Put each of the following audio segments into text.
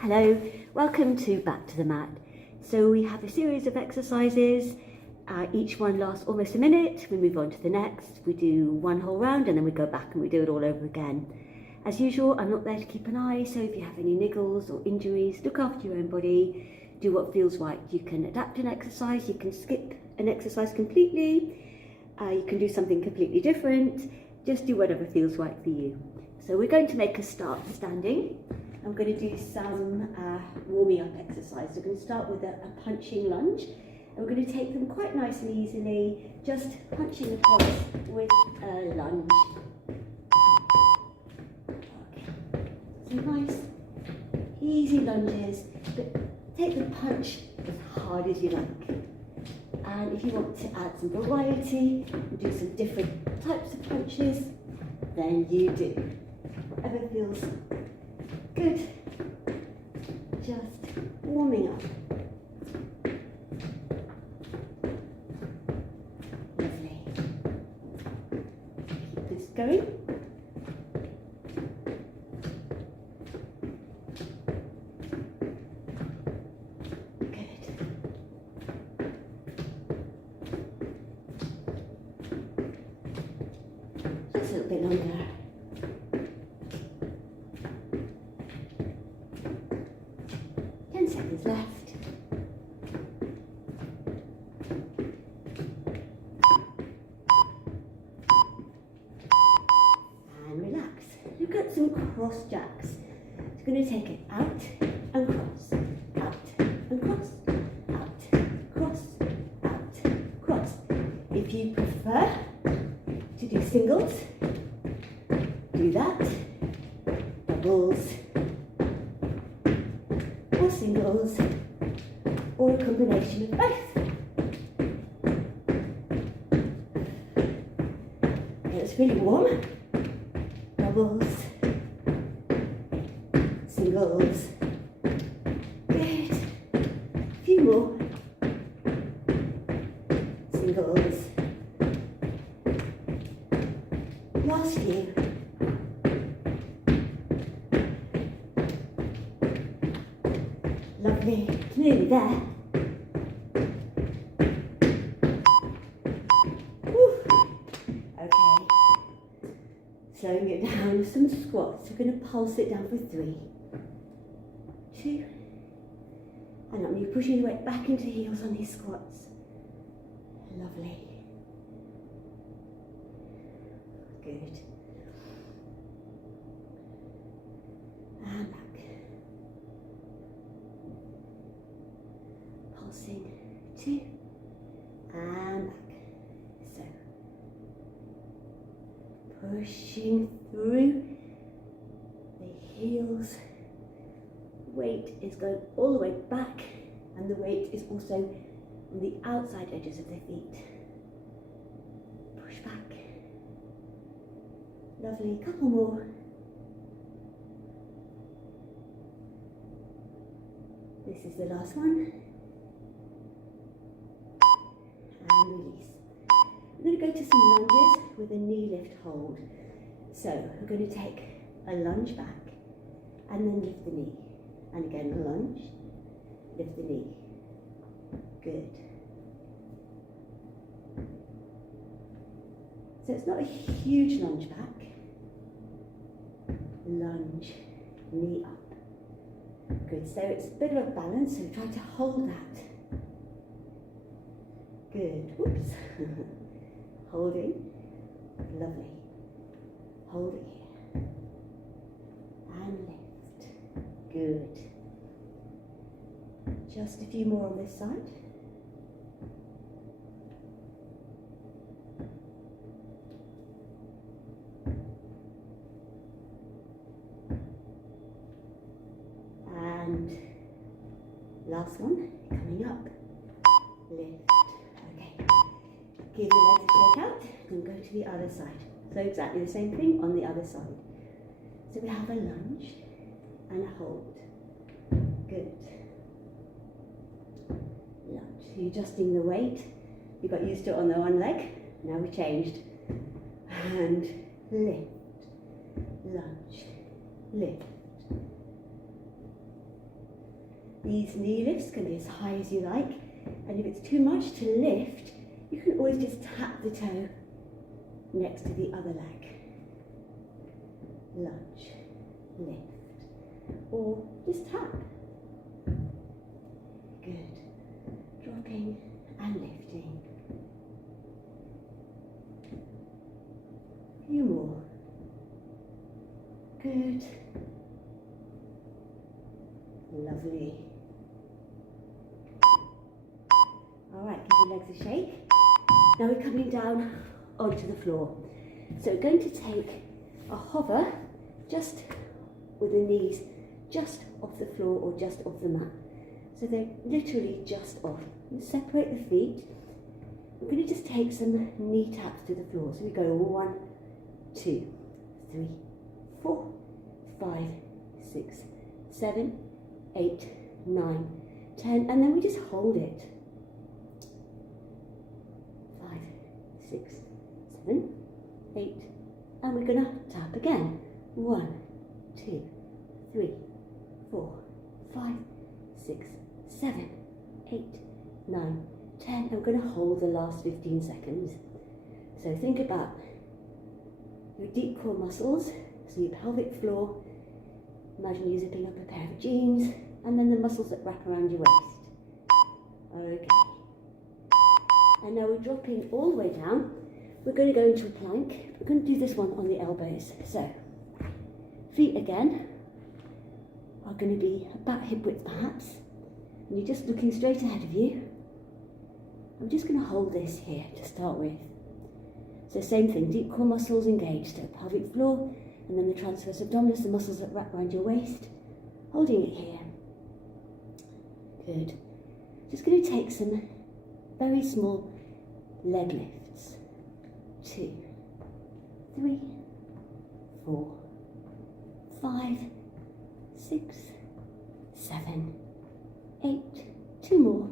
Hello, welcome to Back to the Mat. So we have a series of exercises, each one lasts almost a minute, we move on to the next, we do one whole round and then we go back and we do it all over again. As usual, I'm not there to keep an eye, so if you have any niggles or injuries, look after your own body, do what feels right. You can adapt an exercise, you can skip an exercise completely, you can do something completely different, just do whatever feels right for you. So we're going to make a start standing. I'm going to do some warming up exercise. We're going to start with a punching lunge, and we're going to take them quite nice and easily, just punching across with a lunge. Okay. So nice, easy lunges, but take the punch as hard as you like. And if you want to add some variety and do some different types of punches, then you do. Whatever feels good. Just warming up. Lovely. Keep this going. Good. Just a little bit longer. Seconds left. And relax. Look at some cross jacks. It's going to take it out and cross, out and cross, out, cross, out, cross. If you prefer to do singles, do that. Doubles, or singles, or a combination of both. It's really warm. Doubles, singles. Good. A few more. Singles. Last few. Lovely, nearly there. Woo. Okay, slowing it down, some squats. We're going to pulse it down for 3, 2, and up. You're pushing the weight back into heels on these squats. Lovely. Good. And back. Pulsing 2 and back. So pushing through the heels. Weight is going all the way back, and the weight is also on the outside edges of the feet. Push back. Lovely. Couple more. This is the last one. And release. We're going to go to some lunges with a knee lift hold. So we're going to take a lunge back and then lift the knee. And again, a lunge, lift the knee. Good. So it's not a huge lunge back. Lunge, knee up. Good. So it's a bit of a balance, so try to hold that. Good. Whoops. Holding. Lovely. Hold it here. And lift. Good. Just a few more on this side. And last one, coming up. Lift. Give the legs a shake out and go to the other side. So exactly the same thing on the other side. So we have a lunge and a hold. Good. Lunge. So you're adjusting the weight. You got used to it on the one leg. Now we changed. And lift. Lunge. Lift. These knee lifts can be as high as you like, and if it's too much to lift, you can always just tap the toe next to the other leg. Lunge, lift, or just tap. Good. Dropping and lifting. A few more. Good. Lovely. All right, give your legs a shake. Now we're coming down onto the floor. So we're going to take a hover just with the knees just off the floor or just off the mat. So they're literally just off. You separate the feet. We're going to just take some knee taps to the floor. So we go 1, 2, 3, 4, 5, 6, 7, 8, 9, 10, and then we just hold it. 5, 6, 7, 8, and we're going to tap again. 1, 2, 3, 4, 5, 6, 7, 8, 9, 10, and we're going to hold the last 15 seconds. So think about your deep core muscles, so your pelvic floor. Imagine you zipping up a pair of jeans, and then the muscles that wrap around your waist. Okay. And now we're dropping all the way down. We're going to go into a plank. We're going to do this one on the elbows. So, feet again are going to be about hip width perhaps. And you're just looking straight ahead of you. I'm just going to hold this here to start with. So same thing, deep core muscles engaged, so pelvic floor, and then the transverse abdominis, the muscles that wrap around your waist, holding it here. Good. Just going to take some very small leg lifts. 2, 3, 4, 5, 6, 7, 8, 2 more.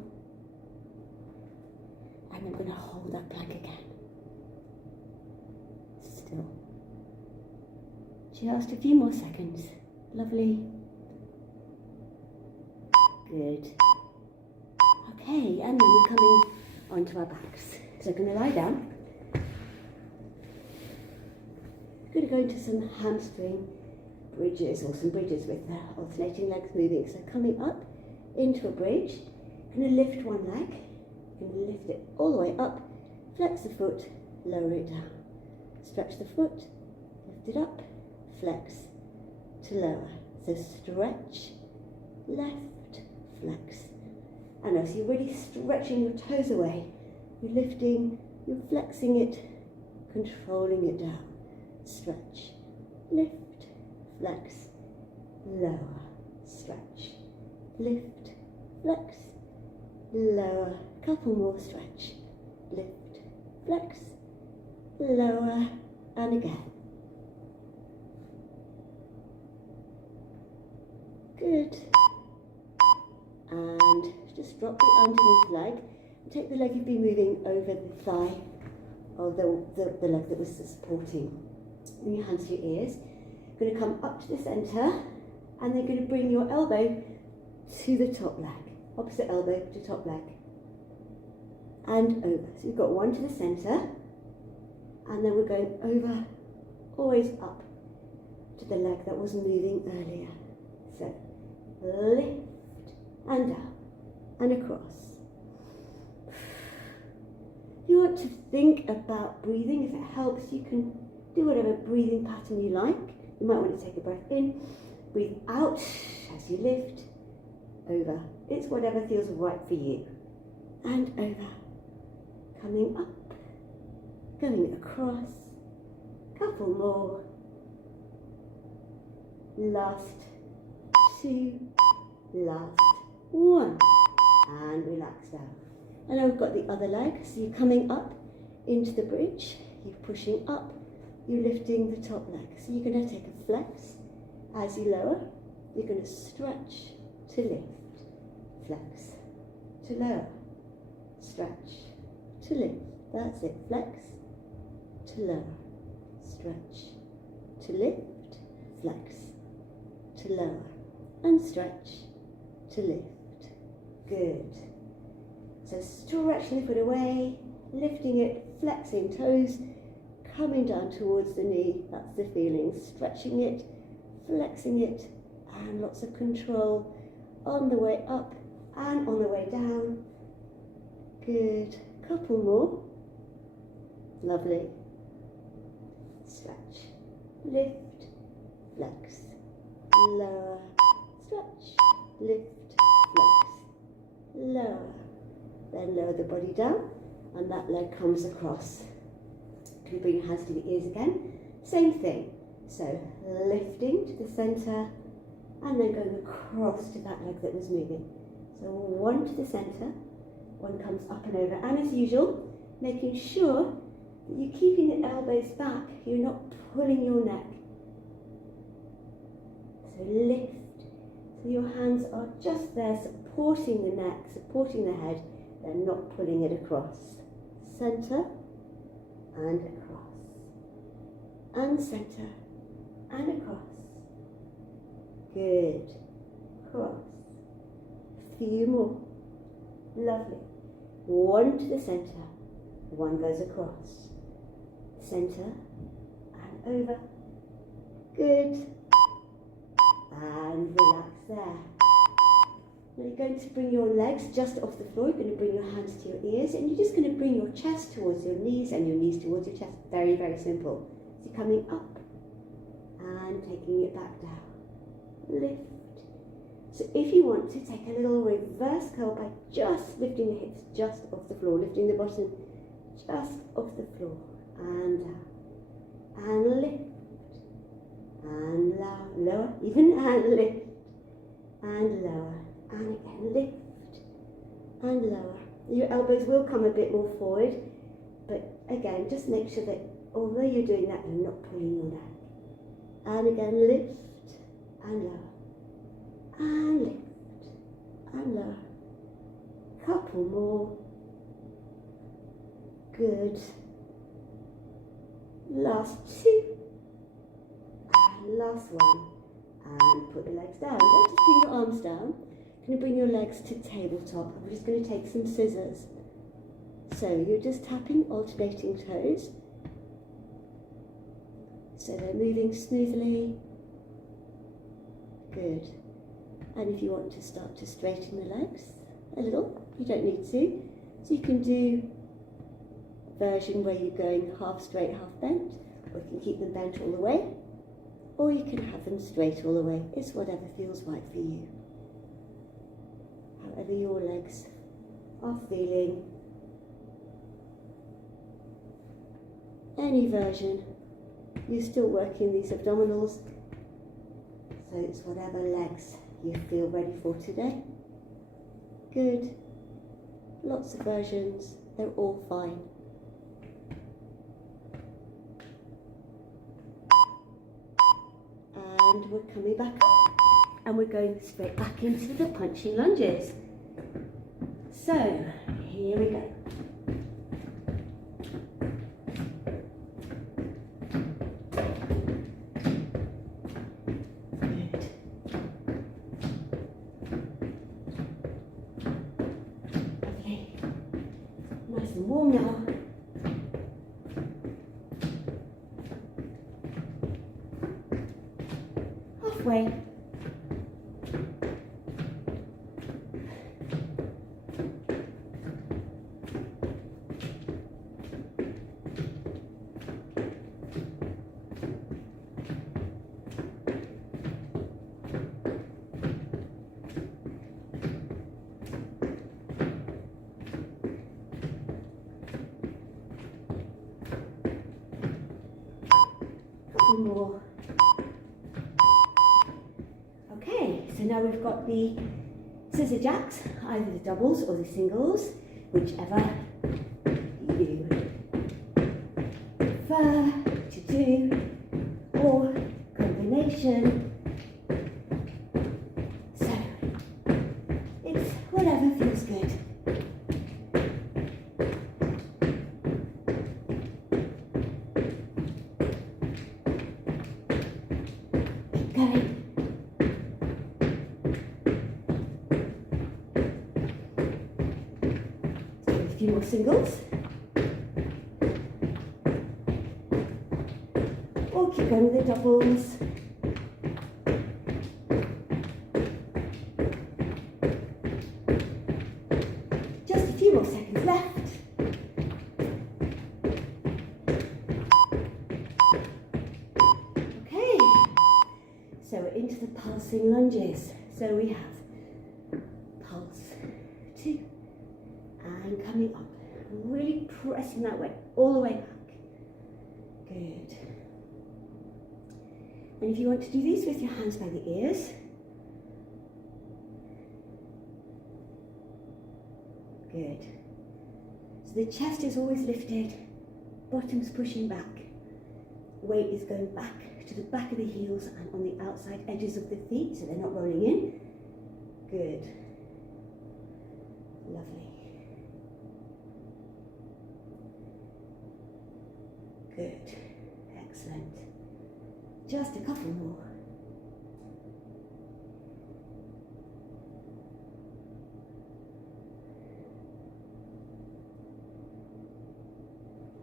And I'm going to hold that plank again. Still. Just a few more seconds. Lovely. Good. Okay, and then we're coming onto our backs. So we're going to lie down. We're going to go into some hamstring bridges, or some bridges with the alternating legs moving. So coming up into a bridge, going to lift one leg, going to lift it all the way up, flex the foot, lower it down. Stretch the foot, lift it up, flex to lower. So stretch, left, flex. And as you're really stretching your toes away, you're lifting, you're flexing it, controlling it down. Stretch, lift, flex, lower, stretch, lift, flex, lower. Couple more, stretch, lift, flex, lower, and again. Good. And just drop the underneath leg. Take the leg you've been moving over the thigh, or the leg that was supporting. Bring your hands to your ears. You're going to come up to the centre, and then you're going to bring your elbow to the top leg. Opposite elbow to top leg. And over. So you've got one to the centre, and then we're going over, always up to the leg that was moving earlier. So lift and down and across. If you want to think about breathing, if it helps, you can do whatever breathing pattern you like. You might want to take a breath in, breathe out as you lift, over. It's whatever feels right for you. And over. Coming up, going across, couple more. Last 2, last 1, and relax down. And now we've got the other leg, so you're coming up into the bridge, you're pushing up, you're lifting the top leg. So you're going to take a flex as you lower, you're going to stretch to lift, flex to lower, stretch to lift. That's it, flex to lower, stretch to lift, flex to lower, and stretch to lift. Good. So stretching the foot away, lifting it, flexing toes, coming down towards the knee. That's the feeling. Stretching it, flexing it, and lots of control on the way up and on the way down. Good. Couple more. Lovely. Stretch, lift, flex, lower, stretch, lift, flex, lower. Then lower the body down and that leg comes across. Can you bring your hands to the ears again? Same thing. So lifting to the centre and then going across to that leg that was moving. So one to the centre, one comes up and over. And as usual, making sure that you're keeping the elbows back, you're not pulling your neck. So lift. So your hands are just there supporting the neck, supporting the head. They're not pulling it across. Centre and across. And centre and across. Good. Cross. Few more. Lovely. One to the centre. One goes across. Centre and over. Good. And relax there. Now you're going to bring your legs just off the floor. You're going to bring your hands to your ears and you're just going to bring your chest towards your knees and your knees towards your chest. Very, very simple. So you're coming up and taking it back down. Lift. So if you want to take a little reverse curl by just lifting the hips just off the floor, lifting the bottom just off the floor and down. And lift. And lower, even, and lift. And lower. And again, lift and lower. Your elbows will come a bit more forward, but again, just make sure that although you're doing that, you're not pulling your neck. And again, lift and lower. And lift and lower. Couple more. Good. Last two. And last one. And put the legs down. Don't just bring your arms down. Going to bring your legs to tabletop. We're just going to take some scissors. So you're just tapping alternating toes. So they're moving smoothly. Good. And if you want to start to straighten the legs a little, you don't need to. So you can do a version where you're going half straight, half bent, or you can keep them bent all the way, or you can have them straight all the way. It's whatever feels right for you. However your legs are feeling. Any version, you're still working these abdominals, so it's whatever legs you feel ready for today. Good. Lots of versions, they're all fine. And we're coming back up and we're going straight back into the punching lunges. So here we go. Warm now. Halfway. More. Okay, so now we've got the scissor jacks, either the doubles or the singles, whichever you prefer to do, or combination. So it's whatever feels good. long singles. Or keep going with the doubles. Just a few more seconds left. Okay, so we're into the pulsing lunges. So we have pulse 2 and coming up, really pressing that way all the way back. Good. And if you want to do these with your hands by the ears, good. So the chest is always lifted, bottom's pushing back, weight is going back to the back of the heels and on the outside edges of the feet, so they're not rolling in. Good. Lovely. Good. Excellent. Just a couple more.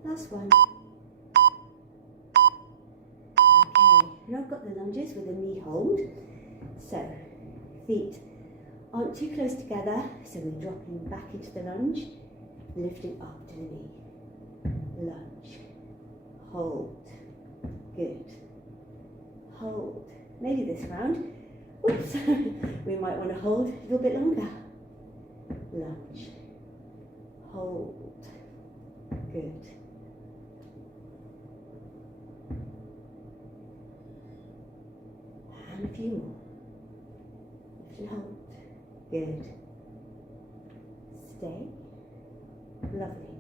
Last one. Okay, now I've got the lunges with a knee hold. So, feet aren't too close together, so we're dropping back into the lunge, lifting up to the knee. Lunge. Hold. Good. Hold. Maybe this round, oops, we might want to hold a little bit longer. Lunge. Hold. Good. And a few more. Lift and hold. Good. Stay. Lovely.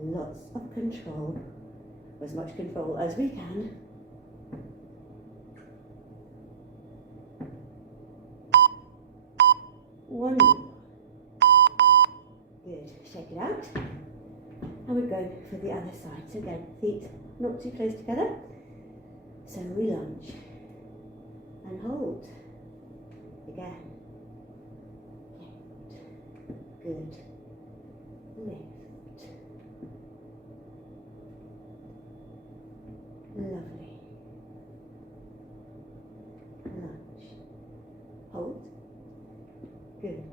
Lots of control, as much control as we can. One more. Good. Shake it out. And we're going for the other side. So again, feet not too close together. So we lunge and hold. Again. Lift. Good. Lift. Lovely. Lunge. Hold. Good.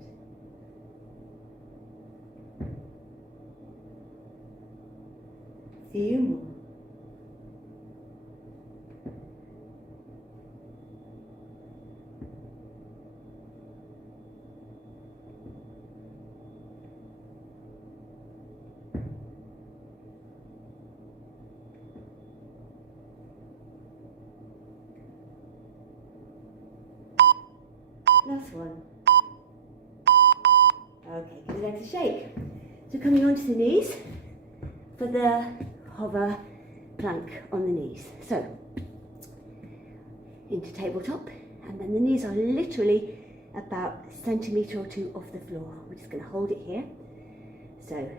Few more. Last one. Okay, give the legs a shake. So coming onto the knees for the hover plank on the knees. So into tabletop, and then the knees are literally about a centimetre or two off the floor. We're just going to hold it here. So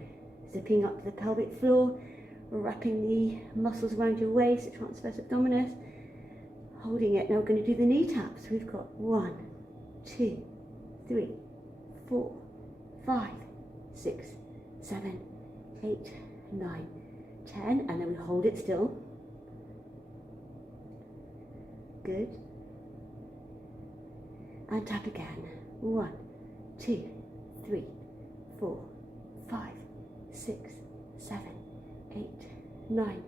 zipping up to the pelvic floor, wrapping the muscles around your waist, transverse abdominis, holding it. Now we're going to do the knee taps. We've got 1, 2, 3, 4, 5, 6, 7, 8, 9, 10, and then we hold it still. Good. And tap again. 1, 2, 3, 4, 5, 6, 7, 8, 9.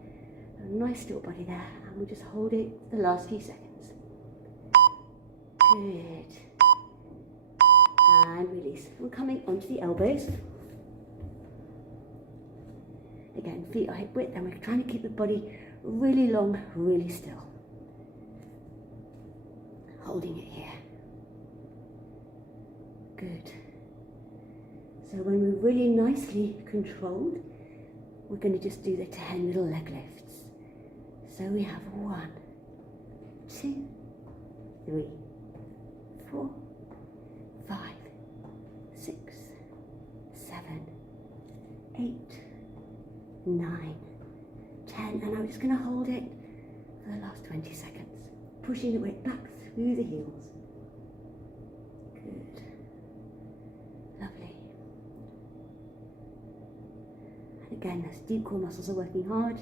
A nice still body there, and we'll just hold it for the last few seconds. Good. And release. We're coming onto the elbows. Again, feet are hip width, and we're trying to keep the body really long, really still. Holding it here. Good. So when we're really nicely controlled, we're going to just do the 10 little leg lifts. So we have 1, 2, 3, 4, 5, 6, 7, 8, 9, 10, and I'm just going to hold it for the last 20 seconds, pushing the weight back through the heels. Good. Lovely. And again, those deep core muscles are working hard.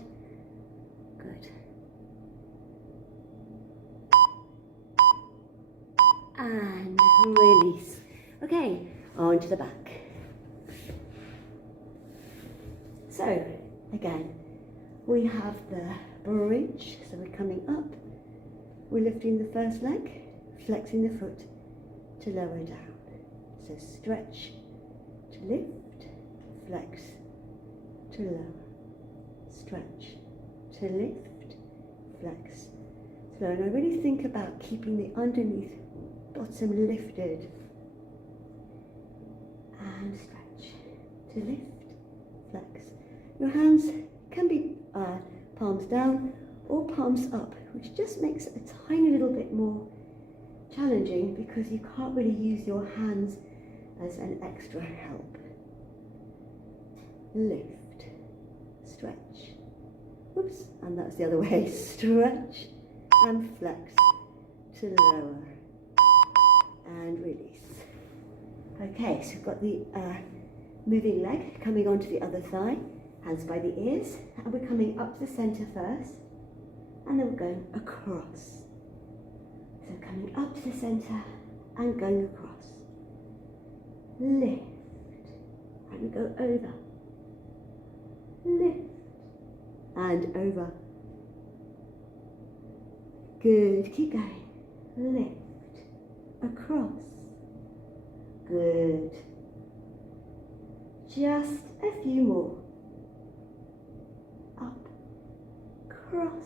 Good. And release. Okay, on to the back. So, again, we have the bridge, so we're coming up, we're lifting the first leg, flexing the foot to lower down. So stretch to lift, flex to lower, stretch to lift, flex to lower. And I really think about keeping the underneath bottom lifted and stretch to lift, flex. Your hands can be palms down or palms up, which just makes it a tiny little bit more challenging because you can't really use your hands as an extra help. Lift, stretch, whoops, and that's the other way, stretch and flex to lower and release. Okay, so we've got the moving leg coming onto the other thigh, hands by the ears, and we're coming up to the centre first, and then we're going across. So coming up to the centre and going across. Lift, and we go over. Lift, and over. Good, keep going. Lift, across. Good. Just a few more. Up, cross,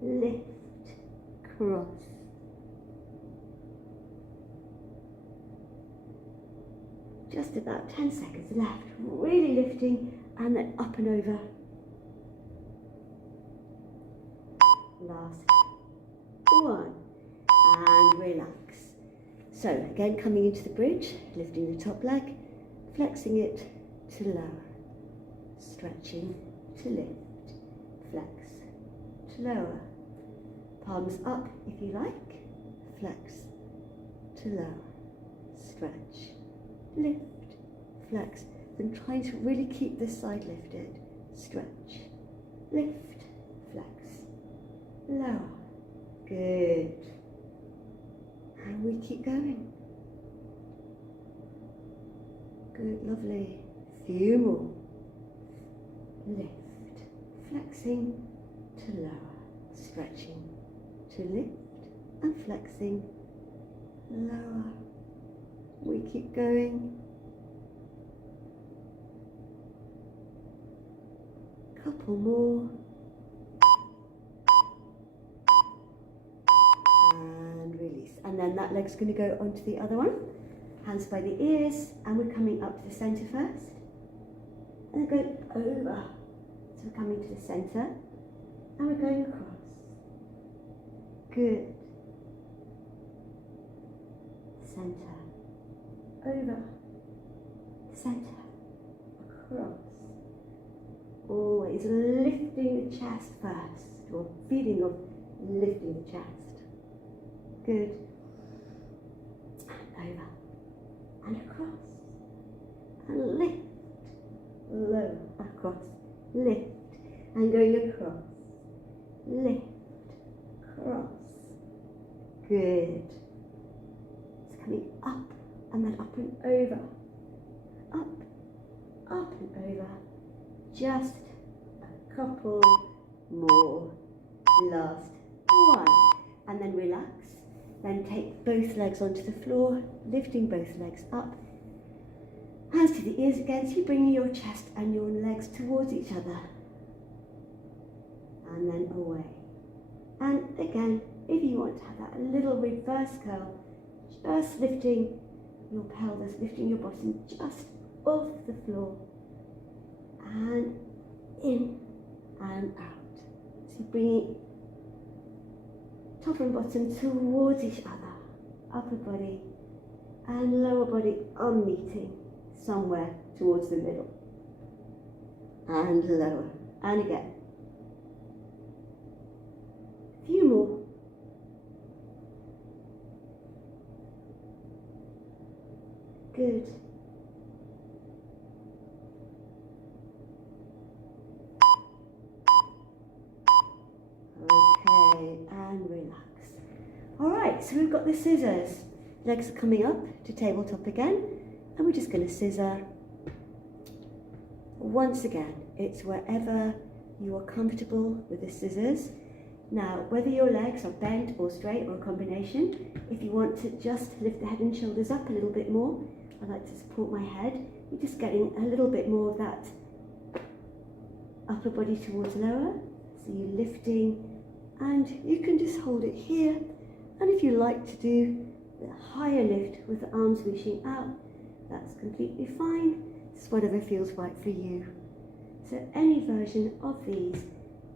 lift, cross. Just about 10 seconds left. Really lifting and then up and over. Last one. And relax. So again, coming into the bridge, lifting the top leg, flexing it to lower, stretching to lift, flex to lower, palms up if you like, flex to lower, stretch, lift, flex, and trying to really keep this side lifted, stretch, lift, flex, lower, good, and we keep going, good, lovely, few more, lift, flexing to lower, stretching to lift and flexing, lower. We keep going. Couple more. And release. And then that leg's going to go onto the other one. Hands by the ears, and we're coming up to the centre first. And then going over. So we're coming to the centre and we're going across. Good. Centre, over, centre, across. Always lifting the chest first, or feeling of lifting the chest. Good. And over, and across, and lift, low, across, lift, and going across, lift, cross, good, it's coming up, and then up and over, up and over, just a couple more, last one, and then relax, then take both legs onto the floor, lifting both legs up, hands to the ears again, so you're bringing your chest and your legs towards each other. And then away. And again, if you want to have that little reverse curl, just lifting your pelvis, lifting your bottom just off the floor. And in and out. So bringing top and bottom towards each other. Upper body and lower body are meeting somewhere towards the middle. And lower. And again. A few more. Good. Okay, and relax. All right, so we've got the scissors. Legs are coming up to tabletop again, and we're just going to scissor. Once again, it's wherever you are comfortable with the scissors. Now, whether your legs are bent or straight or a combination, if you want to just lift the head and shoulders up a little bit more, I like to support my head. You're just getting a little bit more of that upper body towards lower. So you're lifting, and you can just hold it here. And if you like to do the higher lift with the arms reaching out, that's completely fine. It's whatever feels right for you. So any version of these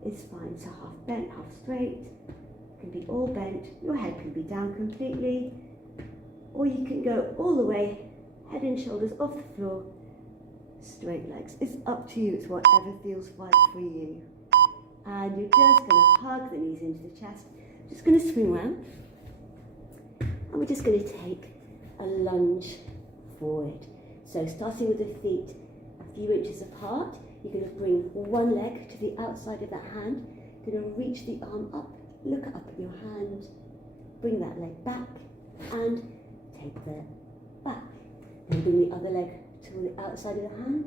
is fine. So half bent, half straight. It can be all bent. Your head can be down completely. Or you can go all the way, head and shoulders off the floor, straight legs. It's up to you. It's whatever feels right for you. And you're just going to hug the knees into the chest. Just going to swing around. And we're just going to take a lunge forward. So starting with the feet a few inches apart, you're going to bring one leg to the outside of that hand. You're going to reach the arm up, look up at your hand, bring that leg back, and take the back. Then bring the other leg to the outside of the hand,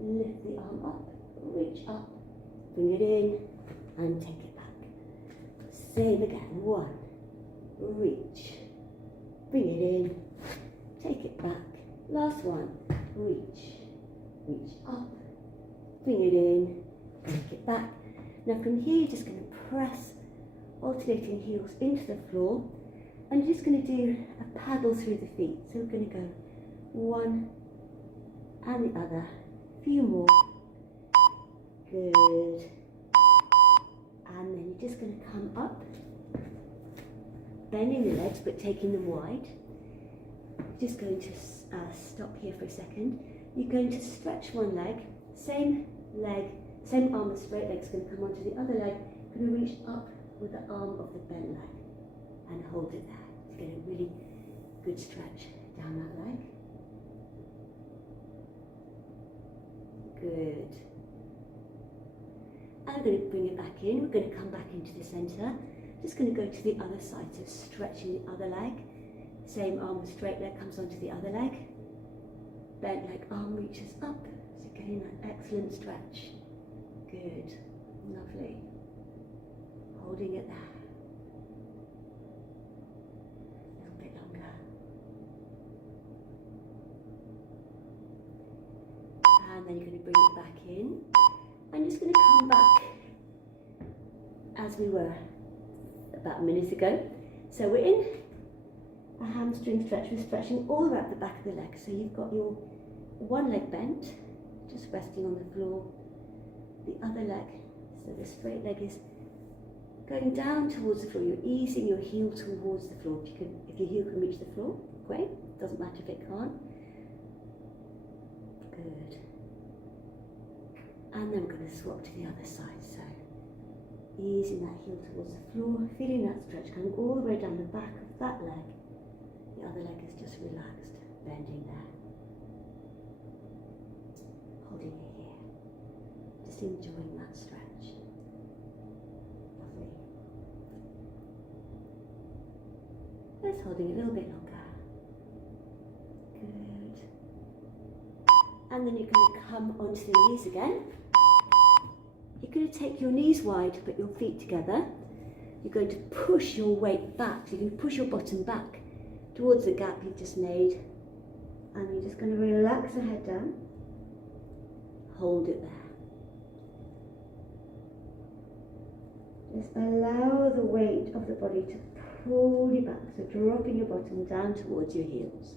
lift the arm up, reach up, bring it in, and take it back. Same again. One, reach, bring it in, take it back. Last one, reach up, bring it in, take it back. Now from here, you're just going to press alternating heels into the floor, and you're just going to do a paddle through the feet. So we're going to go one and the other, a few more. Good. And then you're just going to come up, bending the legs but taking them wide. Just going to stop here for a second. You're going to stretch one leg, same arm as straight leg's going to come onto the other leg. You're going to reach up with the arm of the bent leg and hold it there. To get a really good stretch down that leg. Good. And I'm going to bring it back in. We're going to come back into the centre. Just going to go to the other side, so stretching the other leg. Same arm with straight leg comes onto the other leg. Bent leg, arm reaches up. So getting that excellent stretch. Good. Lovely. Holding it there. A little bit longer. And then you're going to bring it back in. I'm just going to come back as we were about a minute ago. So we're in a hamstring stretch. We're stretching all around the back of the leg. So you've got your one leg bent, just resting on the floor. The other leg, so the straight leg is going down towards the floor. You're easing your heel towards the floor. If your heel can reach the floor, great. Doesn't matter if it can't. Good. And then we're going to swap to the other side. So easing that heel towards the floor, feeling that stretch coming all the way down the back of that leg. The other leg is just relaxed, bending there. Holding it here. Just enjoying that stretch. Lovely. Let's holding a little bit longer. Good. And then you're going to come onto the knees again. You're going to take your knees wide, but your feet together. You're going to push your weight back. So you're going to push your bottom back towards the gap you've just made. And you're just going to relax the head down. Hold it there. Just allow the weight of the body to pull you back. So dropping your bottom down towards your heels.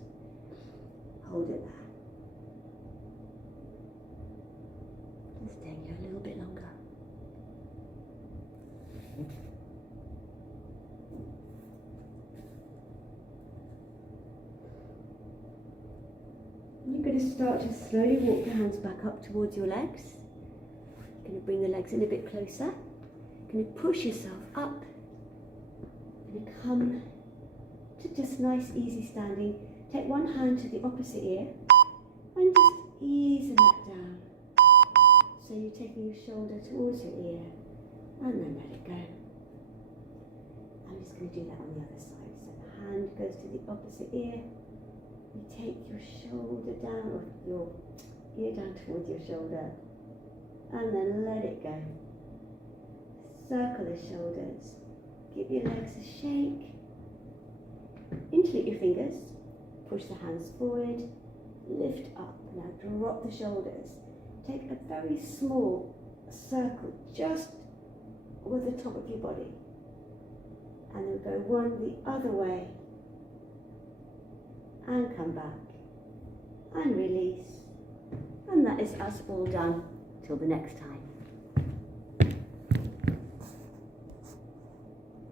Hold it there. Just staying here a little bit longer. You're going to start to slowly walk your hands back up towards your legs. You're going to bring the legs in a bit closer. You're going to push yourself up. You're going to come to just nice, easy standing. Take one hand to the opposite ear and just ease the neck down. So you're taking your shoulder towards your ear and then let it go. I'm just going to do that on the other side. So the hand goes to the opposite ear. You take your shoulder down, or your ear down towards your shoulder, and then let it go. Circle the shoulders. Give your legs a shake. Interlace your fingers. Push the hands forward. Lift up. Now drop the shoulders. Take a very small circle just over the top of your body. And then go one the other way. And come back. And release. And that is us all done. Till the next time.